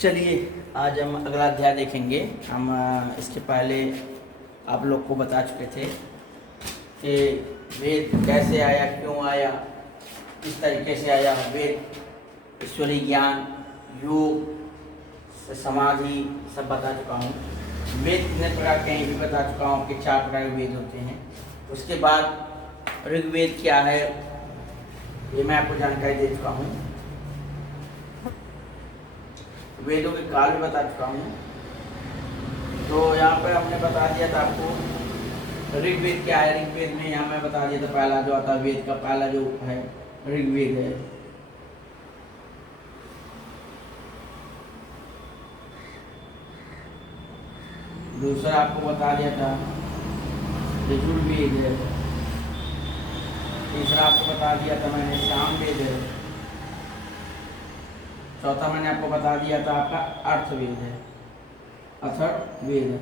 चलिए आज हम अगला अध्याय देखेंगे। हम इसके पहले आप लोग को बता चुके थे कि वेद कैसे आया, क्यों आया, किस तरीके से आया। वेद ईश्वरीय ज्ञान, योग, समाधि सब बता चुका हूँ। वेद कितने प्रकार के हैं ये भी बता चुका हूँ कि 4 प्रकार के वेद होते हैं। उसके बाद ऋग्वेद क्या है ये मैं आपको जानकारी दे चुका हूँ। वेदों के काल भी बता चुका हूँ। तो यहाँ पर हमने बता दिया था आपको ऋग्वेद क्या है। ऋग्वेद में यहाँ मैं बता दिया था पहला जो आता है वेद का पहला जो है ऋग्वेद है। दूसरा आपको बता दिया था यजुर्वेद है। तीसरा आपको बता दिया था मैंने सामवेद है। चौथा मैंने आपको बता दिया था आपका अर्थवेद है, अथर्ववेद है।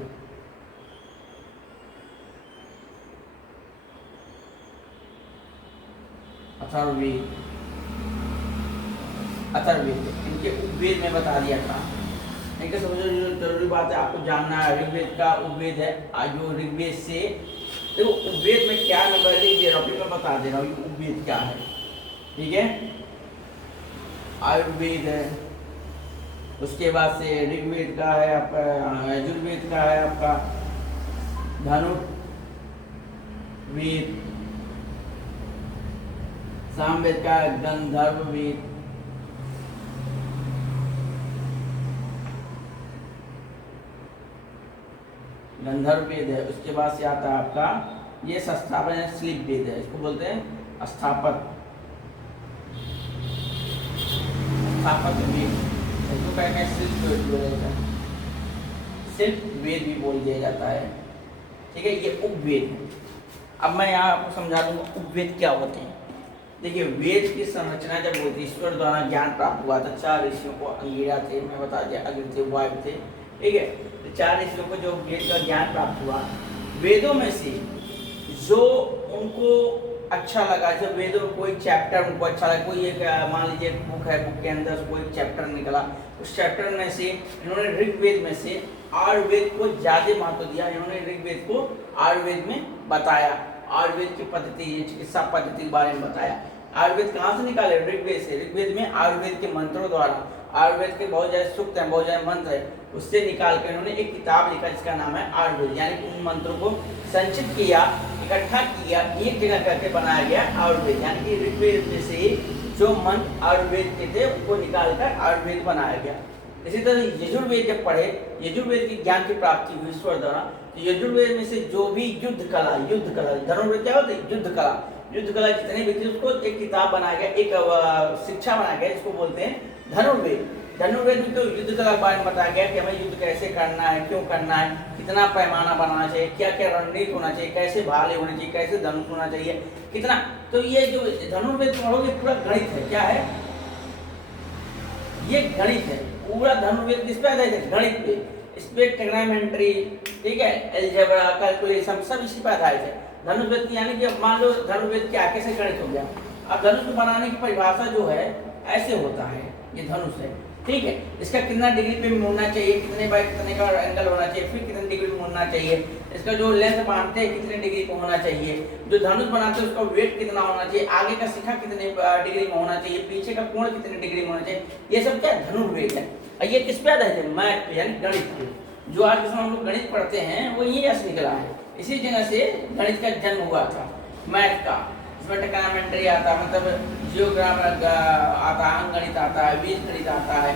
अथर्ववेद इनके उपवेद में बता दिया था। इनके सबसे जो जरूरी बात है आपको जानना है, ऋग्वेद का उपवेद है। जो ऋग्वेद से देखो उपवेद में क्या नंबर दे रहा हूँ मैं बता दे रहा हूँ उपवेद क्या है। ठीक है, आयुर्वेद है, उसके बाद से ऋग्वेद का है आपका, यजुर्वेद का है आपका धनुर्वेद, सामवेद का गंधर्ववेद, गंधर्ववेद है। उसके बाद से आता है आपका ये संस्थापन है स्लीप वेद है, इसको बोलते हैं स्थापत वेद, इसको कहते हैं शिल्प वेद बोला जाता है, शिल्प वेद भी बोल दिया जाता है। ठीक है, ये उपवेद है। अब मैं यहाँ आपको समझा दूंगा उपवेद क्या होते हैं। देखिए वेद की संरचना जब होती ईश्वर द्वारा ज्ञान प्राप्त हुआ था 4 ऋषियों को, अंगिरा थे, मैं बता दिया, अग्नि थे, वायु थे। ठीक है, तो 4 ऋषियों को जो वेद का ज्ञान प्राप्त हुआ, वेदों में से जो उनको अच्छा लगा, जब वेदों में कोई चैप्टर उनको अच्छा लगा, कोई एक मान लीजिए बुक है, बुक के अंदर कोई चैप्टर निकला, उस चैप्टर में से इन्होंने ऋग्वेद में से आयुर्वेद को ज्यादा महत्व दिया। इन्होंने ऋग्वेद को आयुर्वेद में बताया, आयुर्वेद की पद्धति, चिकित्सा पद्धति के बारे में बताया। आयुर्वेद कहाँ से निकाले? ऋग्वेद से। ऋग्वेद में आयुर्वेद के मंत्रों द्वारा, आयुर्वेद के बहुत ज्यादा सूक्त हैं, बहुत ज्यादा मंत्र है, उससे निकाल कर इन्होंने एक किताब लिखा जिसका नाम है आयुर्वेद। यानी कि उन मंत्रों को संचित किया, इकट्ठा किया, एक जगह करके बनाया गया आयुर्वेद। यानी कि ऋग्वेद में से जो मंत्र आयुर्वेद के थे उनको निकालकर आयुर्वेद बनाया गया। इसी तरह यजुर्वेद जब पढ़े, यजुर्वेद की ज्ञान की प्राप्ति हुई ईश्वर द्वारा, तो यजुर्वेद में से जो भी युद्ध कला, धनुर्वेद क्या होता है? युद्ध कला जितने भी थी उसको एक किताब बनाया गया, एक शिक्षा बनाया गया जिसको बोलते हैं धनुर्वेद। धनुर्वेद में तो युद्ध कला के बारे में बताया गया कि हमें युद्ध कैसे करना है, क्यों करना है, कितना पैमाना बनाना चाहिए, क्या क्या रणनीति होना चाहिए, कैसे भाले होने चाहिए, कैसे धनुष होना चाहिए, कितना। तो ये जो धनुर्वेद पढ़ोगे पूरा गणित है। क्या है? ये गणित है पूरा। धनुर्वेद किस पे आधारित है? गणित पे। इस पे ट्रिग्नोमेट्री, ठीक है, अलजेब्रा, कैलकुलेशन सब इसी पे आधारित है धनुर्वेद की। यानी कि मान लो धनुर्वेद क्या कैसे गणित हो गया। अब धनुष बनाने की परिभाषा जो है ऐसे होता है, ये धनुष है, ठीक है। इसका कितना डिग्री पे मुड़ना चाहिए, कितने बाय कितने का एंगल होना चाहिए, फिर कितने डिग्री पे मुड़ना चाहिए, इसका जो लेंथ बांधते हैं कितने डिग्री पे होना चाहिए, जो धनुष बनाते हैं उसका वेट कितना होना चाहिए, आगे का शिखा कितने डिग्री में होना चाहिए, पीछे का कोण कितने डिग्री में होना चाहिए, ये सब क्या धनुर्वेद है। और ये किस पे आधारित है? मैथ पे, यानी गणित पे। जो आज के समय हम लोग गणित पढ़ते हैं वो यही से निकला है। इसी जगह से गणित का जन्म हुआ था, मैथ का। इसमें ट्रिग्नोमेट्री आता है, मतलब जियोग्राफ आता है, अंकगणित आता है, बीजगणित आता है,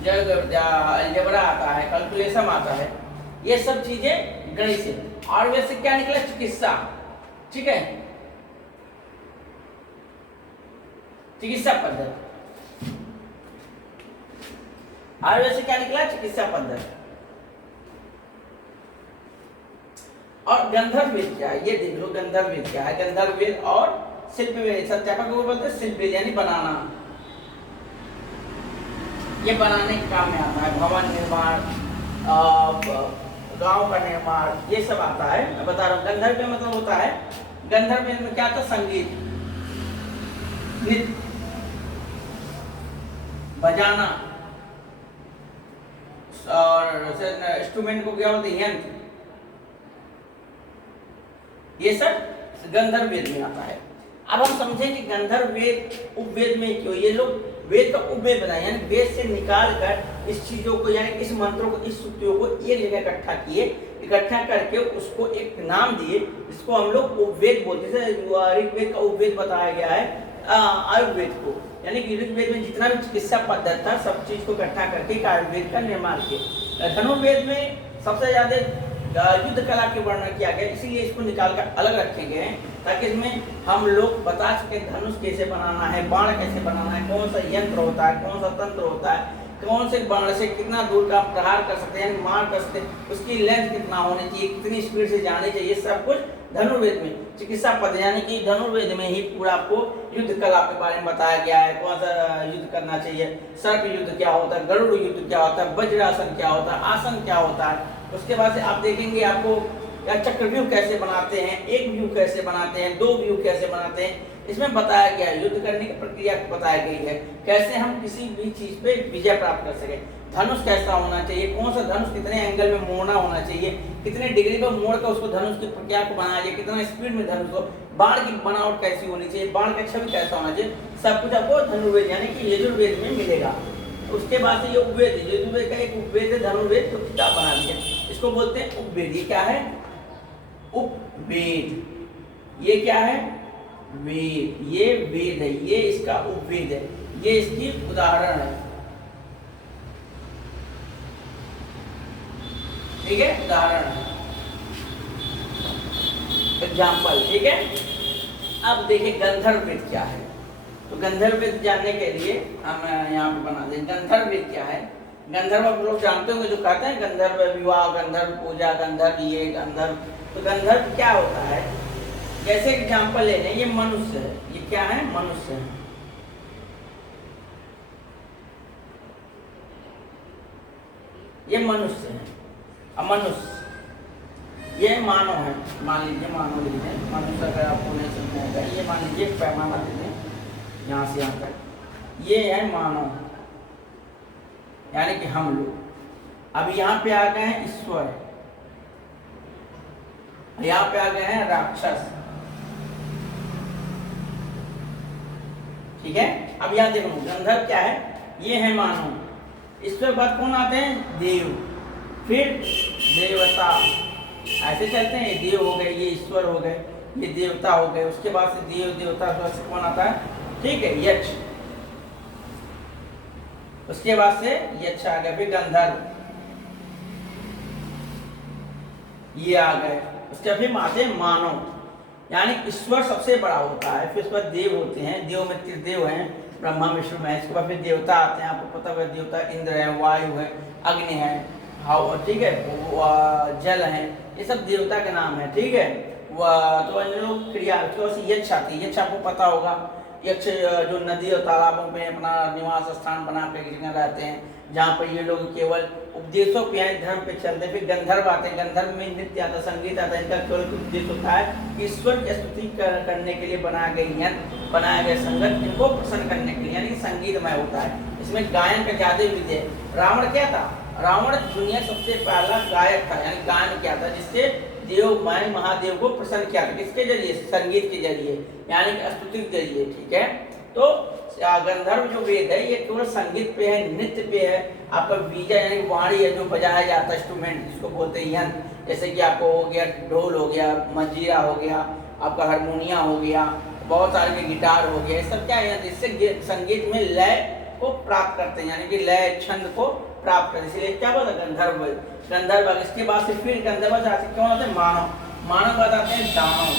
अलजेब्रा आता है, कैलकुलेशन आता है, ये सब चीजें गणित से। और वैसे क्या निकला? चिकित्सा। ठीक है, चिकित्सा पद्धति। आयुर्वेद से क्या निकला? चिकित्सा पद्धति। और गंधर्ववेद क्या है ये देख लो। गंधर्ववेद क्या है? गंधर्ववेद और शिल्पवेद, सत्यापक को बोलते हैं शिल्पवेद, यानी बनाना। ये बनाने के काम में आता है, भवन निर्माण, गांव का निर्माण, ये सब आता है। मैं बता रहा हूँ गंधर्व में मतलब होता है, गंधर्व में क्या था? संगीत, नृत्य, बजाना, और इंस्ट्रूमेंट को क्या बोलते हैं, यंत्र, ये सब गंधर्व वेद में आता है। अब हम समझें कि गंधर्व वेद उपवेद में क्यों, ये लोग वेद का उपवेद बनाए, यानी वेद से निकाल कर इस चीजों को, यानी इस मंत्रों को, इस सूक्तियों को एक जगह इकट्ठा किए, इकट्ठा करके उसको एक नाम दिए, जिसको हम लोग उपवेद बोलते हैं। ऋग्वेद का उपवेद बताया गया है आयुर्वेद को, यानी कि ऋग्वेद में जितना भी चिकित्सा पद्धति था सब चीज को इकट्ठा करके आयुर्वेद का निर्माण किया। धनुर्वेद में सबसे ज्यादा युद्ध कला के वर्णन किया गया, इसीलिए इसको निकालकर अलग रखे गए हैं, ताकि इसमें हम लोग बता सके धनुष कैसे बनाना है, बाण कैसे बनाना है, कौन सा यंत्र होता है, कौन सा तंत्र होता है, कौन से बाण से कितना दूर का प्रहार कर सकते हैं, मार कर सकते हैं, उसकी लेंथ कितना होनी चाहिए, कितनी स्पीड से जानी चाहिए, सब कुछ धनुर्वेद में चिकित्सा पद, यानी कि धनुर्वेद में ही पूरा आपको युद्ध कला के बारे में बताया गया है। कौन सा युद्ध करना चाहिए, सर्प युद्ध क्या होता है, गरुड़ युद्ध क्या होता है, वज्रासन क्या होता है, आसन क्या होता है। उसके बाद से आप देखेंगे आपको चक्रव्यूह कैसे बनाते हैं, एक व्यूह कैसे बनाते हैं, दो व्यूह कैसे बनाते हैं, इसमें बताया गया है। युद्ध करने की प्रक्रिया बताई गई है, कैसे हम किसी भी चीज पे विजय प्राप्त कर सके। धनुष कैसा होना चाहिए, कौन सा धनुष कितने एंगल में मोड़ना होना चाहिए, कितने डिग्री पर मोड़ कर उसको धनुष की प्रक्रिया को बनाया जाए, कितना स्पीड में धनुष को, बाण की बनावट कैसी होनी चाहिए, बाण का छवि कैसा होना चाहिए, सब कुछ आपको धनुर्वेद यानी कि यजुर्वेद में मिलेगा। उसके बाद से ये उपवेद, यजुर्वेद का एक उपवेद है, धनुर्वेद को किताब बना दिया, इसको बोलते हैं उपवेद। ये क्या है, उपवेद। ये क्या है, वेद, ये वेद है, ये इसका उपवेद है, ये इसकी उदाहरण है, ठीक है, उदाहरण है, एग्जाम्पल, ठीक है। अब देखिए गंधर्व वेद क्या है। तो गंधर्व वेद जानने के लिए हम यहाँ पे बना दें, गंधर्व वेद क्या है। गंधर्व आप लोग जानते होंगे, जो कहते हैं गंधर्व विवाह, गंधर्व पूजा, गंधर्व ये गंधर्व। तो गंधर्व क्या होता है, जैसे एग्जाम्पल ले लें, ये मनुष्य है, ये क्या है, मनुष्य है, ये मनुष्य है। अब मनुष्य, ये मानव है, मान लीजिए मानव लिखते हैं, मनुष्य अगर आपको नहीं समझाएगा, ये मान लीजिए पैमाना देते हैं यहाँ से यहाँ तक, ये है मानव, यानी कि हम लोग। अब यहाँ पे आ गए हैं ईश्वर, यहाँ पे आ गए हैं राक्षस, ठीक है। अब यहाँ देखो गंधर्व क्या है, ये है मानव, इसके बाद कौन आते हैं, देव, फिर देवता, ऐसे चलते हैं, ये देव हो गए, ये ईश्वर हो गए, ये देवता हो गए। उसके बाद से देव देवता से कौन आता है, ठीक है, यक्ष। उसके बाद से यक्ष आ गए, फिर गंधर्व, ये आ गए। उसके फिर आते हैं मानव, यानी ईश्वर सबसे बड़ा होता है, फिर उसके बाद देव होते हैं, देव में त्रिदेव हैं, ब्रह्मा विष्णु महेश। उसके बाद फिर देवता आते हैं, आपको पता है देवता इंद्र है, वायु है, अग्नि है, हवा, ठीक है, जल है, ये सब देवता के नाम है, ठीक है। तो इन लोग क्रिया, यक्ष आती है, यक्ष आपको पता होगा, यक्ष जो नदी और तालाबों में अपना निवास स्थान बना कर रहते हैं, जहाँ पर ये लोग केवल उपदेशों पे हैं, धर्म पे चलते। फिर गंधर्व आते हैं, गंधर्व में नृत्य आता, संगीत आता है, इनका केवल उद्देश्य होता है ईश्वर की स्तुति करने के लिए बनाए गए यंत्र, बनाए गए संगत, इनको प्रसन्न करने के लिए, यानी संगीतमय होता है। इसमें गायन का ज्यादा विधि है। रावण क्या था, रावण दुनिया सबसे पहला गायक था, यानी गायन क्या था, जिससे देव माय महादेव को प्रसन्न किया था, किसके जरिए, संगीत के जरिए, यानी कि स्तुति के जरिए, ठीक है। तो गंधर्व जो वेद है ये केवल संगीत पे है, नृत्य पे है, आपका बीजा यानी वाणी है, जो बजाया जाता है, इंस्ट्रूमेंट जिसको बोलते हैं यंत्र, जैसे कि आपको हो गया ढोल हो गया, मंजीरा हो गया, आपका हारमोनिया हो गया, बहुत सारे गिटार हो गया, ये सब क्या है, इससे संगीत में लय को प्राप्त करते हैं, यानी कि लय छंद को प्राप्त करते, इसलिए क्या बोलते हैं गंधर्व। गंधर्व इसके बाद से फिर गंधर्व से कौन होते हैं, मानव, मानव बताते हैं दानव,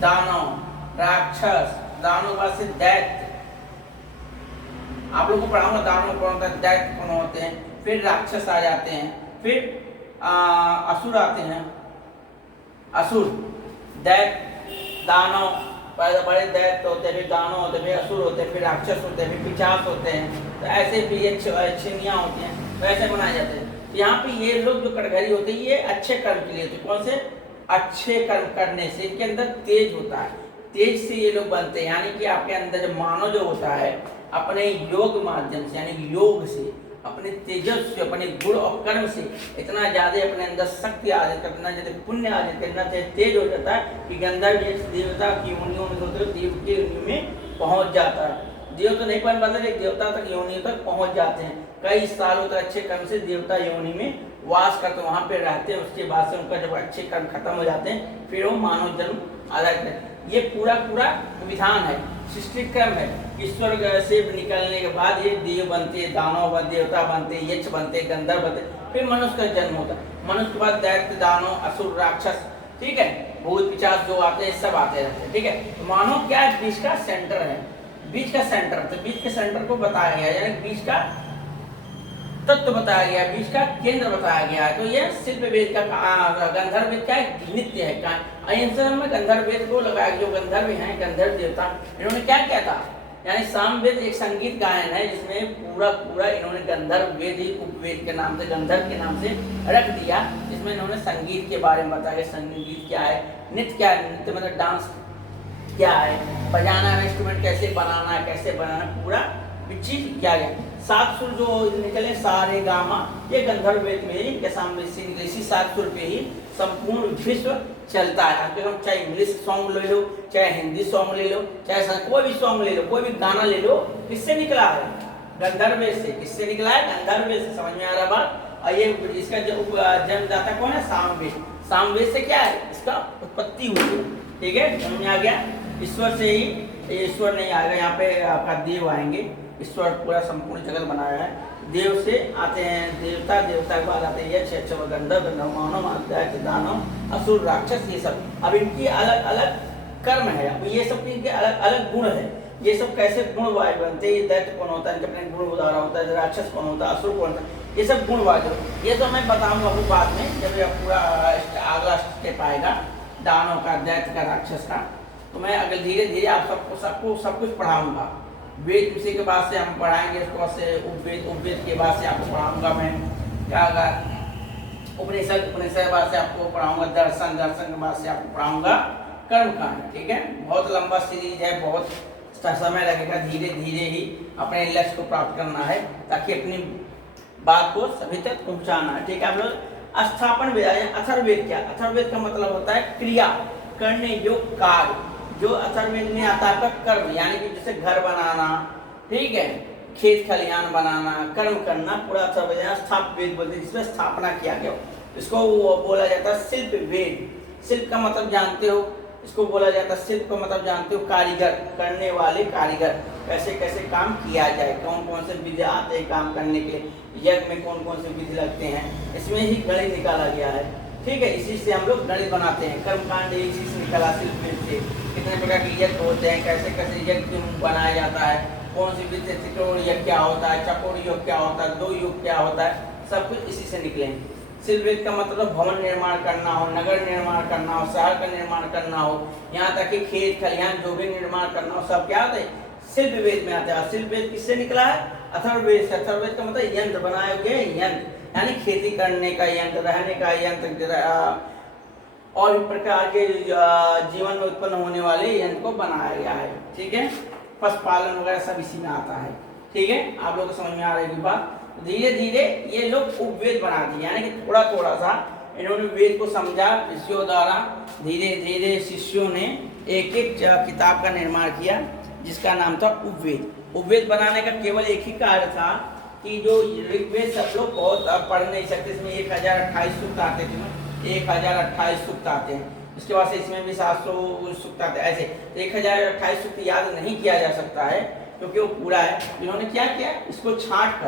दानव राक्षस, दानव बाद से दैत्य, आप लोगों को पढ़ाऊंगा दानव कौन होता है, दैत्य कौन होते हैं, फिर राक्षस आ जाते हैं, फिर असुर आते हैं, असुर, दैत्य, दानव, पहले बड़े दैत्य होते हैं, फिर दानव होते हैं, फिर असुर होते हैं, फिर राक्षस होते हैं, फिर पिशाच होते हैं, तो ऐसे फिर यक्षिणियाँ होती हैं, तो ऐसे बनाए जाते हैं। तो यहाँ पे ये लोग जो कटघरी होते हैं ये अच्छे कर्म के लिए होते हैं, कौन से, अच्छे कर्म करने से इनके अंदर तेज होता है, तेज से ये लोग बनते हैं, यानी कि आपके अंदर जो मानव जो होता है अपने योग माध्यम से, यानी योग से अपने तेजस्वी, अपने गुण और कर्म से इतना ज्यादा अपने अंदर शक्ति आ जाती है, इतना ज्यादा पुण्य आ जाता है, इतना तेज हो जाता है कि गंधर्व देवता की योनियों में होते देव के योनियों में पहुंच जाता है। देव तो नहीं बन पाता, लेकिन देवता तक योनियों तक पहुंच जाते हैं। कई सालों तक अच्छे कर्म से देवता योनि में वास करते, वहां पे रहते हैं। उसके बाद से उनका जब अच्छे कर्म खत्म हो जाते हैं, फिर वो मानव जन्म आ जाते हैं। ये पूरा विधान है, सृष्टि क्रम है। ईश्वर से निकलने के बाद ये देव बनते, दानव बनते, देवता बनते, यक्ष बनते, गंधर्व बनते, फिर मनुष्य का जन्म होता है। मनुष्य के बाद दैत्य, दानव, असुर, राक्षस, ठीक है, भूत पिशाच जो आते हैं सब आते रहते हैं, ठीक है। तो मानव क्या है, बीच का सेंटर है, बीच का सेंटर। तो बीच के सेंटर को बताया गया, यानी बीच का तत्व बताया गया, बीच का केंद्र बताया गया है। तो यह शिल्प वेद का गंधर्व वेद क्या है, नित्य है। अहिंसा में गंधर्व वेद को लगाया, जो गंधर्व हैं, गंधर्व देवता, इन्होंने क्या किया था, यानी सामवेद एक संगीत गायन है जिसमें पूरा इन्होंने गंधर्व वेद ही उपवेद के नाम से, गंधर्व के नाम से रख दिया। जिसमें इन्होंने संगीत के बारे में बताया, संगीत क्या है, नृत्य क्या है, नृत्य मतलब डांस क्या है, बजाना इंस्ट्रूमेंट कैसे बनाना, पूरा चीज किया गया। 7 सुर जो निकले, सारे गामा, ये गंधर्व वेद में ही सामने इसी 7 सुर पे ही संपूर्ण विश्व चलता है। आपके हम चाहे इंग्लिश सॉन्ग ले लो, चाहे हिंदी सॉन्ग ले लो, चाहे कोई भी सॉन्ग ले लो, कोई भी गाना ले लो, किससे निकला है, गंधर्व वेद से। किससे निकला है, गंधर्व वेद से। समझ में आ रहा बात। और ये इसका जन्मदाता कौन है, सामवेद। सामवेद से क्या है, इसका उत्पत्ति हुई है, ठीक है, समझ में आ गया। ईश्वर से ही, ईश्वर नहीं आएगा यहाँ पे, आपका देव आएंगे। ईश्वर पूरा संपूर्ण जगत बनाया है, देव से आते हैं देवता, देवता के बाद आते हैं यक्ष, गंधर्व, मानव, दैत्य, दानव, असुर, राक्षस, ये सब। अब इनकी अलग अलग कर्म है, अब ये सब इनके अलग अलग गुण है। ये सब कैसे गुण वाय बनते हैं, दैत्य कौन होता है, अपने गुण उदाहरण होता है, राक्षस कौन होता है, असुर कौन होता है, ये सब गुण वाय। ये तो मैं बताऊंगा आपको बाद में, जब पूरा अगला स्टेप आएगा, दानव का, दैत्य का, राक्षस का। तो मैं अगर धीरे धीरे आप सबको सब कुछ पढ़ाऊंगा। वेद उसी के बाद से हम पढ़ाएंगे, इसके बाद से उपवेद के बाद से आपको पढ़ाऊंगा मैं क्या, उपनिषद के बाद से आपको पढ़ाऊंगा दर्शन के बाद से आपको पढ़ाऊंगा कर्मकांड, ठीक है। बहुत लंबा सीरीज है, बहुत समय लगेगा, धीरे धीरे ही अपने लक्ष्य को प्राप्त करना है, ताकि अपनी बात को सभी तक पहुंचाना है, ठीक है। आप लोग स्थापन वेद, अथर्ववेद क्या, अथर्ववेद का मतलब होता है क्रिया, करने योग्य कार्य। जो अथर्ववेद में आता है कर्म, यानी कि जैसे घर बनाना, ठीक है, खेत खलिहान बनाना, कर्म करना, पूरा अथर्ववेद स्थापवेद बोलते हैं, जिसमें स्थापना किया गया। इसको बोला जाता है शिल्प वेद। शिल्प का मतलब जानते हो, इसको बोला जाता है, शिल्प का मतलब जानते हो, कारीगर, करने वाले कारीगर, कैसे कैसे काम किया जाए, कौन कौन से विधि आते हैं काम करने के, यज्ञ में कौन कौन से विधि लगते हैं, इसमें ही गणित निकाला गया है, ठीक है। इसी से हम लोग गणित बनाते हैं। कर्मकांड इसी से निकाला, शिल्प वेद से। कितने प्रकार के यज्ञ होते हैं, कैसे कैसे यज्ञ बनाया जाता है, कौन सी विधि, त्रिकोण यज्ञ क्या होता है, चकोर योग क्या होता है, 2 युग क्या होता है, सब कुछ इसी से निकले हैं। शिल्प वेद का मतलब भवन निर्माण करना हो, नगर निर्माण करना हो, शहर का निर्माण करना हो, यहाँ तक कि खेत खलिहान जो भी निर्माण करना हो, सब क्या होता है, शिल्प वेद में आता है। शिल्प वेद किससे निकला है, अथर्ववेद से। अथर्ववेद का मतलब यंत्र, बनाए गए यंत्र, यानी खेती करने का यंत्र, रहने का यंत्र, और इस प्रकार के जीवन में उत्पन्न होने वाले यंत्र को बनाया गया है, ठीक है। पशुपालन वगैरह सब इसी में आता है, ठीक है। आप लोग को समझ में आ रही है बात। धीरे धीरे ये लोग उपवेद बना दिए, यानी कि थोड़ा थोड़ा सा इन्होंने वेद को समझा शिष्यों द्वारा। धीरे धीरे शिष्यों ने एक एक किताब का निर्माण किया, जिसका नाम था उपवेद। उपवेद बनाने का केवल एक ही कार्य था कि जो ऋग्वेद सब लोग बहुत पढ़ नहीं सकते, इसमें 1028 सूक्त आते थे, 1028 सूक्त आते हैं। उसके बाद से इसमें भी 700 सूक्त आते हैं। ऐसे 1028 सूक्त याद नहीं किया जा सकता है, क्योंकि वो पूरा है। इन्होंने क्या किया, इसको छांट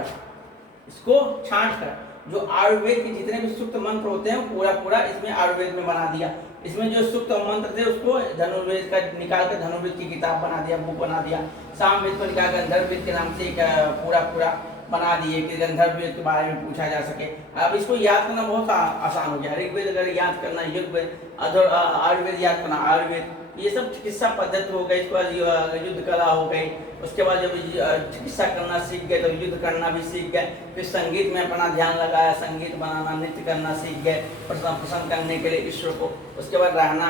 कर जो आयुर्वेद के जितने भी सूक्त मंत्र होते हैं पूरा इसमें आयुर्वेद में बना दिया। इसमें जो सूक्त मंत्र थे उसको धनुर्वेद का निकाल कर धनुर्वेद की किताब बना दिया, बुक बना दिया। सामवेद को निकाल कर गंधर्ववेद के नाम से एक पूरा बना दिए कि गंधर्ववेद के बारे में पूछा जा सके। अब इसको याद करना बहुत आसान हो गया। ऋग्वेद अगर याद करना, यजुर्वेद, आयुर्वेद याद करना, आयुर्वेद, ये सब चिकित्सा पद्धति हो गई। इसके बाद युद्ध कला हो गई। उसके बाद जब चिकित्सा करना सीख गए तो युद्ध करना भी सीख गए। फिर संगीत में अपना ध्यान लगाया, संगीत बनाना, नृत्य करना सीख गए प्रसन्न करने के लिए ईश्वर को। उसके बाद रहना,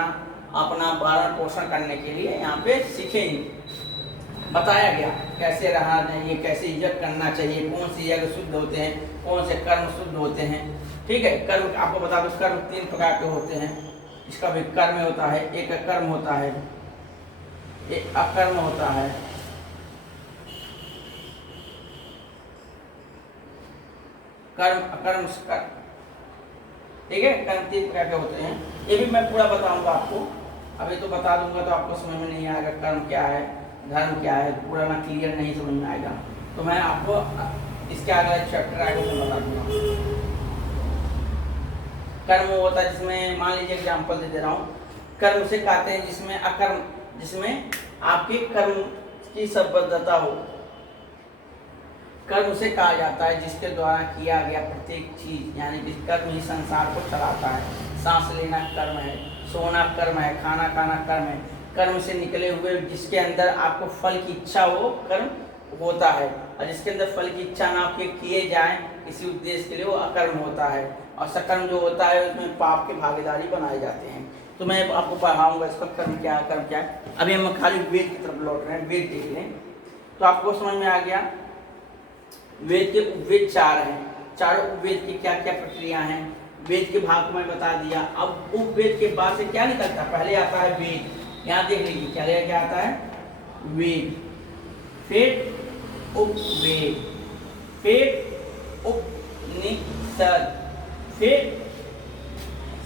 अपना पालन पोषण करने के लिए यहाँ पे सीखे, बताया गया कैसे रहना चाहिए, कैसे इज्जत करना चाहिए, कौन सी जगह शुद्ध होते हैं, कौन से कर्म शुद्ध होते हैं। ठीक है, कर्म आपको बता दो, कर्म 3 प्रकार के होते हैं। इसका भी कर्म होता है, एक कर्म होता है, एक अकर्म होता है। कर्म अकर्म कर्म, ठीक है, कर्म 3 प्रकार के होते हैं। ये भी मैं पूरा बताऊंगा आपको, अभी तो बता दूंगा तो आपको समझ में नहीं आएगा कर्म क्या है, धर्म क्या है, पूरा ना क्लियर नहीं समझ में आएगा। तो मैं आपको इसके आगे चैप्टर आगे में बता दूंगा। कर्म वो होता है जिसमें, मान लीजिए एग्जाम्पल दे रहा हूँ, कर्म से कहते हैं जिसमें अकर्म, जिसमें आपके कर्म की संबद्धता हो। कर्म उसे कहा जाता है जिसके द्वारा किया गया प्रत्येक चीज, यानी कि कर्म ही संसार को चलाता है। सांस लेना कर्म है, सोना कर्म है, खाना खाना कर्म है। कर्म से निकले हुए जिसके अंदर आपको फल की इच्छा हो, कर्म होता है। और जिसके अंदर फल की इच्छा ना किए जाए किसी उद्देश्य के लिए, वो अकर्म होता है। और सकर्म जो होता है उसमें पाप के भागीदारी बनाए जाते हैं। तो मैं आपको पढ़ाऊंगा इसका कर्म क्या है, कर्म क्या है। अभी हम खाली वेद की तरफ लौट रहे हैं, वेद देख लें तो आपको समझ में आ गया। वेद के उपवेद 4 हैं, चारों उपवेद की क्या क्या प्रक्रिया हैं, वेद के भाग को मैं बता दिया। अब उपवेद के बाद से क्या निकलता है, पहले आता है वेद, यहाँ देख लीजिए क्या आता है, वेद, फिर उपवेद, फिर उपनिषद, फिर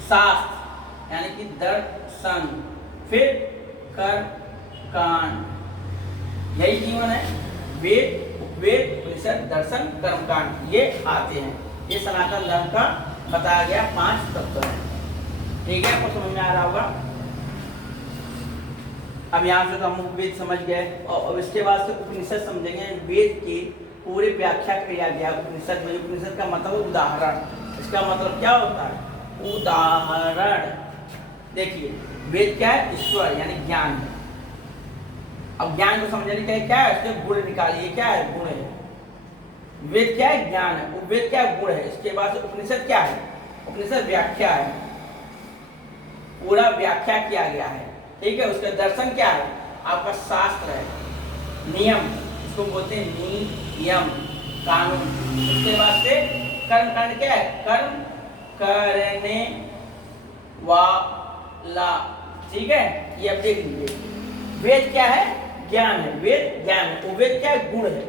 शास्त्र यानी कि दर्शन, फिर कर्मकांड। यही जीवन है, वेद, उपवेद, उपनिषद, दर्शन, कर्मकांड, ये आते हैं। ये सनातन धर्म का बताया गया 5 तत्व है। ठीक है, आपको समझ में आ रहा होगा। अब यहाँ से तो हम वेद समझ गए, और इसके बाद से उपनिषद समझेंगे। वेद की पूरी व्याख्या किया गया उपनिषद में। उपनिषद का मतलब उदाहरण, इसका मतलब क्या होता है, उदाहरण। देखिए वेद क्या है, ईश्वर यानी ज्ञान है। अब ज्ञान को समझने के लिए क्या है, उसके गुण निकालिए, क्या है, गुण है। वेद क्या है, ज्ञान है, उपवेद क्या है, गुण है। इसके बाद उपनिषद क्या है, उपनिषद व्याख्या है, पूरा व्याख्या किया गया है। ठीक है, उसका दर्शन क्या है, आपका शास्त्र है, नियम, इसको बोलते हैं नियम, कानून। उसके बाद से कर्मकांड क्या है, कर्म करने वाला। ठीक है, ये अब देख लीजिए। वेद क्या है, ज्ञान है, वेद ज्ञान है। उपवेद क्या है, गुण है,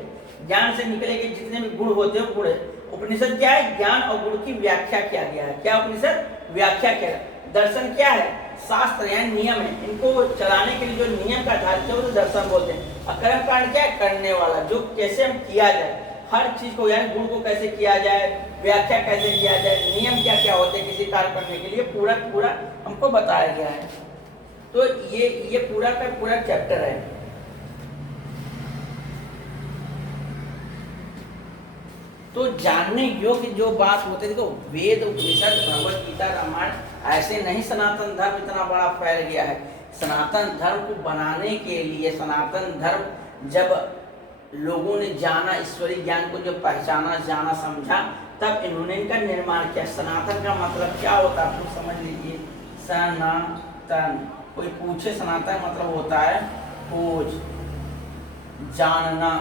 ज्ञान से निकले के जितने भी गुण होते हैं गुण है। उपनिषद क्या है, ज्ञान और गुण की व्याख्या किया गया है। क्या उपनिषद, व्याख्या किया है। दर्शन क्या है, शास्त्र यानी नियम है, इनको चलाने के लिए जो नियम का आधारित है वो दर्शन बोलते हैं। और कर्मकांड क्या है, करने वाला, जो कैसे हम किया जाए, हर चीज को, यानी गुण को कैसे किया जाए, व्याख्या कैसे किया जाए, नियम क्या क्या होते हैं किसी कार्य करने के लिए, पूरा पूरा हमको बताया गया है। तो ये पूरा का पूरा चैप्टर है। तो जानने योग्य जो बात होती है, देखो वेद, उपनिषद, भगवत गीता, रामायण, ऐसे नहीं सनातन धर्म इतना बड़ा फैल गया है। सनातन धर्म को बनाने के लिए, सनातन धर्म जब लोगों ने जाना, ईश्वरीय ज्ञान को जब पहचाना, जाना, समझा, तब इन्होंने इनका निर्माण किया। सनातन का मतलब क्या होता है, आप लोग समझ लीजिए। सनातन, कोई पूछे सनातन मतलब होता है खोज, जानना,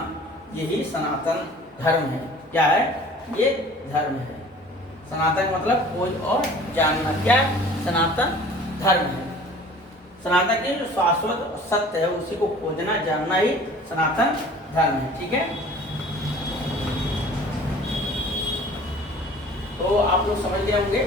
यही सनातन धर्म है। क्या है, ये धर्म है। सनातन मतलब खोज और जानना, क्या सनातन धर्म है। सनातन के जो शाश्वत सत्य है उसी को खोजना, जानना ही सनातन धर्म है। ठीक है, तो आप लोग समझ गए होंगे।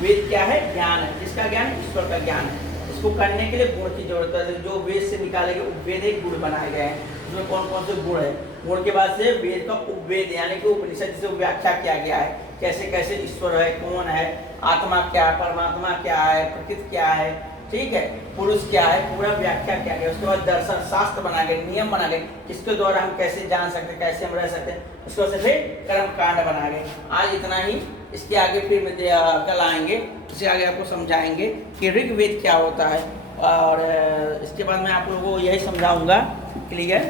वेद क्या है, ज्ञान है, किसका ज्ञान, ईश्वर का ज्ञान है। इसको करने के लिए गुण की जरूरत है, जो वेद से निकाले गए उपवेद एक गुण बनाए गए हैं। उसमें कौन कौन से गुण है, गुण के बाद से वेद का उपवेद यानी कि उपनिषद से व्याख्या किया गया है, कैसे कैसे ईश्वर है, कौन है, आत्मा क्या है, परमात्मा क्या है, प्रकृति क्या है, ठीक है, पुरुष क्या है, पूरा व्याख्या किया गया। उसके बाद दर्शन, शास्त्र बना गए, नियम बना गए, किसके द्वारा हम कैसे जान सकते, कैसे हम रह सकते हैं। उसके बाद से फिर कर्मकांड बना गए। आज इतना ही, इसके आगे फिर कल आएंगे, उससे आगे आपको समझाएंगे कि ऋग्वेद क्या होता है। और इसके बाद मैं आप लोगों को यही समझाऊंगा क्लियर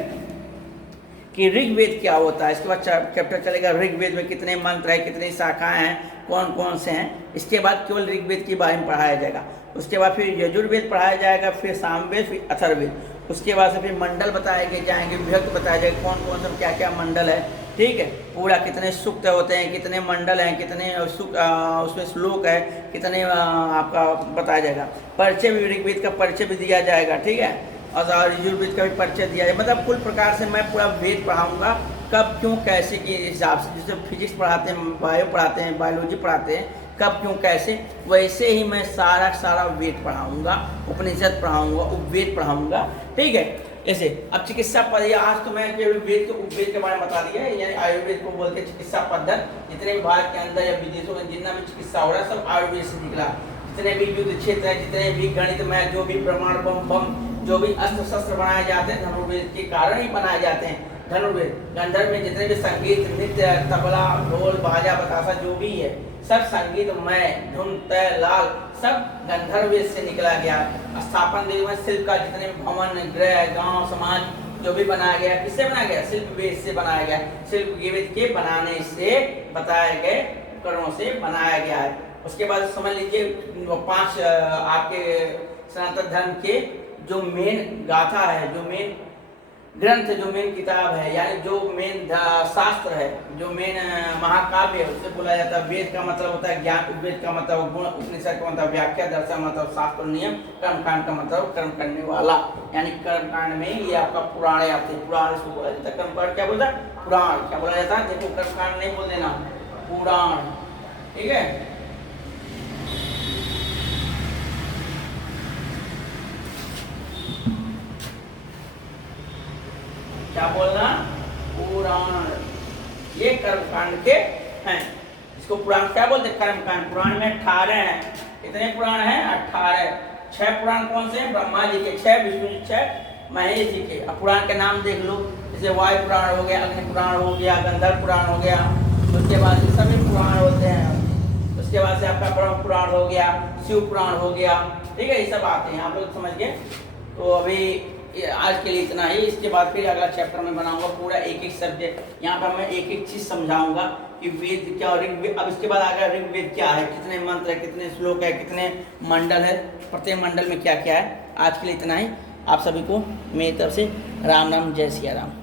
कि ऋग्वेद क्या होता है। इसके बाद चैप्टर चलेगा ऋग्वेद में कितने मंत्र हैं, कितनी शाखाएं हैं, कौन कौन से हैं। इसके बाद केवल ऋग्वेद के बारे में पढ़ाया जाएगा। उसके बाद फिर यजुर्वेद पढ़ाया जाएगा, फिर सामवेद, फिर अथर्ववेद। उसके बाद से फिर मंडल बताए जाएंगे, विभक्त बताया जाएगा कौन कौन सा क्या क्या मंडल है, ठीक है। पूरा कितने सूक्त होते हैं, कितने मंडल हैं, कितने उसमें श्लोक है, कितने आपका बताया जाएगा। परिचय भी, ऋग्वेद का परिचय भी दिया जाएगा, ठीक है। और यजुर्वेद का भी परिचय दिया जाए, मतलब कुल प्रकार से मैं पूरा वेद पढ़ाऊँगा, कब क्यों कैसे के हिसाब से। जैसे फिजिक्स पढ़ाते हैं, बायो पढ़ाते हैं, बायोलॉजी पढ़ाते हैं, कब क्यों कैसे, वैसे ही मैं सारा वेद पढ़ाऊँगा, उपनिषद पढ़ाऊँगा, उपवेद पढ़ाऊँगा, ठीक है। ऐसे अब चिकित्सा पद्धति, आज तो मैं केवल वेद के उपवेद के बारे में बता दिया, यानी आयुर्वेद को बोलते हैं चिकित्सा पद्धति। जितने भी भारत के अंदर या विदेशों में जितना भी चिकित्सा हो रहा है सब आयुर्वेद से निकला। जितने भी युद्ध क्षेत्र है, जितने भी गणित में जो भी प्रमाण बम जो भी अस्त्र शस्त्र बनाए जाते हैं धनुर्वेद के कारण ही बनाए जाते हैं। धनुर्वेद गंधर्व में जितने भी संगीत, नृत्य, तबला, ढोल, बाजा, बतासा जो भी है सब संगीतमय, धुन, तय, लाल सब गंधर्वेद से निकला गया। स्थापन वेद में शिल्प का जितने भी भवन, गृह, गांव, समाज जो भी बनाया गया, किससे बनाया गया? शिल्प वेद से बनाया गया। शिल्प वेद के बनाने से बताए गए उपकरणों से बनाया गया है। उसके बाद समझ लीजिए 5 आपके सनातन धर्म के जो मेन गाथा है, जो मेन ग्रंथ, जो मेन किताब है, यानी जो मेन शास्त्र है, जो मेन महाकाव्य है, उसे बोला जाता है वेद। का मतलब होता है ज्ञान, उपवेद का मतलब गुण, उपनिषद का मतलब व्याख्या, दर्शन मतलब शास्त्र नियम, कर्मकांड का मतलब कर्म करने वाला, यानी कर्मकांड में ये आपका पुराण आते हैं। पुराण इसको बोला जाता है। कर्मकांड क्या बोलता है? पुराण। क्या बोला जाता है? देखो कर्मकांड नहीं बोल देना, पुराण, ठीक है। क्या बोलना? पुराण। ये कर्मकांड के हैं, इसको पुराण क्या बोलते हैं? कर्मकांड। पुराण में 18 हैं। कितने पुराण हैं? 18। 6 पुराण कौन से हैं? ब्रह्मा जी के 6, विष्णु जी 6, महेश जी के। अब पुराण के नाम देख लो, जैसे वायु पुराण हो गया, अग्नि पुराण हो गया, गंधर्व पुराण हो गया, उसके बाद सभी पुराण होते हैं। उसके बाद से आपका ब्रह्म पुराण हो गया, शिव पुराण हो गया, ठीक है। ये सब आते हैं, आप लोग समझ गए। तो अभी आज के लिए इतना ही। इसके बाद फिर अगला चैप्टर में बनाऊंगा पूरा एक एक सब्जेक्ट। यहाँ पर मैं एक एक चीज समझाऊंगा कि वेद क्या और ऋग्वेद। अब इसके बाद आगे ऋग्वेद क्या है, कितने मंत्र है, कितने श्लोक है, कितने मंडल है, प्रत्येक मंडल में क्या क्या है। आज के लिए इतना ही। आप सभी को मेरी तरफ से राम राम, जय सिया राम।